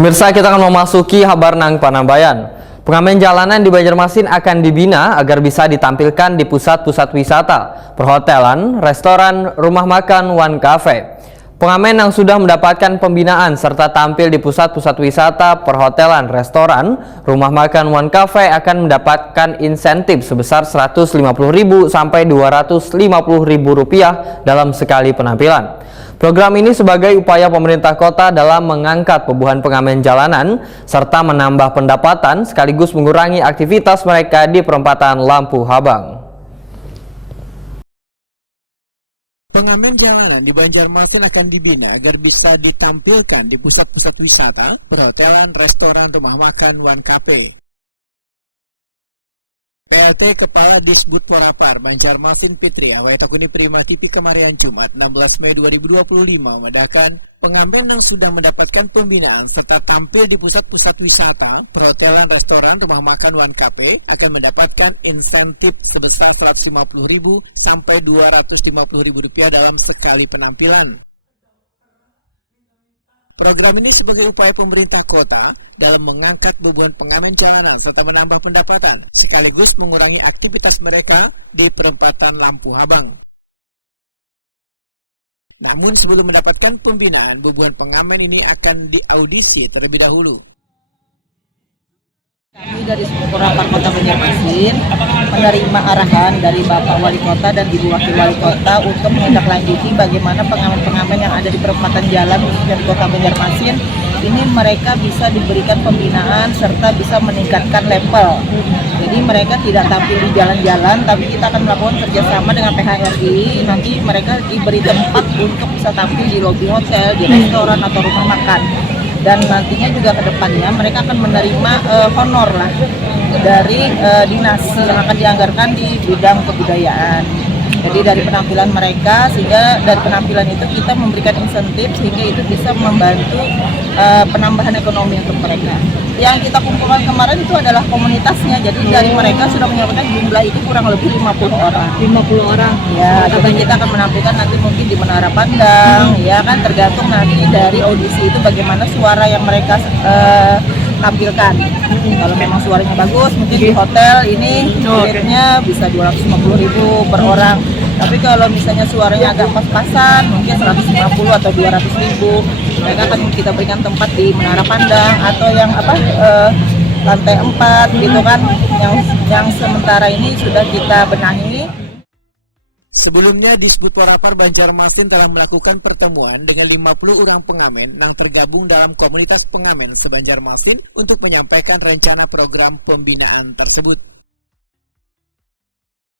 Pemirsa, kita akan memasuki kabar nang Panambayan. Pengamen jalanan di Banjarmasin akan dibina agar bisa ditampilkan di pusat-pusat wisata, perhotelan, restoran, rumah makan, one cafe. Pengamen yang sudah mendapatkan pembinaan serta tampil di pusat-pusat wisata, perhotelan, restoran, rumah makan, one cafe akan mendapatkan insentif sebesar Rp150.000 sampai Rp250.000 dalam sekali penampilan. Program ini sebagai upaya pemerintah kota dalam mengangkat bebuhan pengamen jalanan serta menambah pendapatan sekaligus mengurangi aktivitas mereka di perempatan Lampu Habang. Pengamen jalanan di Banjarmasin akan dibina agar bisa ditampilkan di pusat-pusat wisata, perhotelan, restoran, rumah makan, one cafe. PLT Kepala Disbud Porapar Banjarmasin Fitri Awaitakuni Prima TV kemarin Jumat 16 Mei 2025 mengadakan pengamen yang sudah mendapatkan pembinaan serta tampil di pusat-pusat wisata, perhotelan, restoran, rumah makan, one cafe akan mendapatkan insentif sebesar Rp150.000 sampai Rp250.000 dalam sekali penampilan. Program ini sebagai upaya pemerintah kota dalam mengangkat beban pengamen jalanan serta menambah pendapatan, sekaligus mengurangi aktivitas mereka di perempatan Lampu Habang. Namun sebelum mendapatkan pembinaan, beban pengamen ini akan diaudisi terlebih dahulu. Kami dari Porapar Kota Banjarmasin menerima arahan dari Bapak Wali Kota dan Ibu Wakil Wali Kota untuk menindaklanjuti bagaimana pengamen-pengamen yang ada di perempatan jalan khususnya di Kota Banjarmasin ini mereka bisa diberikan pembinaan serta bisa meningkatkan level. Jadi mereka tidak tampil di jalan-jalan, tapi kita akan melakukan kerjasama dengan PHRI. Nanti mereka diberi tempat untuk bisa tampil di lobi hotel, di restoran atau rumah makan. Dan nantinya juga ke depannya mereka akan menerima honor lah dari dinas yang akan dianggarkan di bidang kebudayaan. Jadi dari penampilan mereka, sehingga dari penampilan itu kita memberikan insentif sehingga itu bisa membantu penambahan ekonomi untuk mereka. Yang kita kumpulkan kemarin itu adalah komunitasnya, jadi dari mereka sudah menyampaikan jumlah itu kurang lebih 50 orang. 50 orang. Ya, jadi kita akan menampilkan nanti mungkin di Menara Pandang, ya kan tergantung nanti dari audisi itu bagaimana suara yang mereka tampilkan. Kalau memang suaranya bagus, mungkin di hotel ini rate-nya bisa Rp250.000 per orang. Tapi kalau misalnya suaranya agak pas-pasan, mungkin Rp150 atau Rp200.000. Mereka akan kita berikan tempat di Menara Pandang atau yang lantai 4 gitu kan, yang sementara ini sudah kita benahi. Sebelumnya, Disbud Porapar Banjarmasin telah melakukan pertemuan dengan 50 orang pengamen yang tergabung dalam komunitas pengamen se-Banjarmasin untuk menyampaikan rencana program pembinaan tersebut.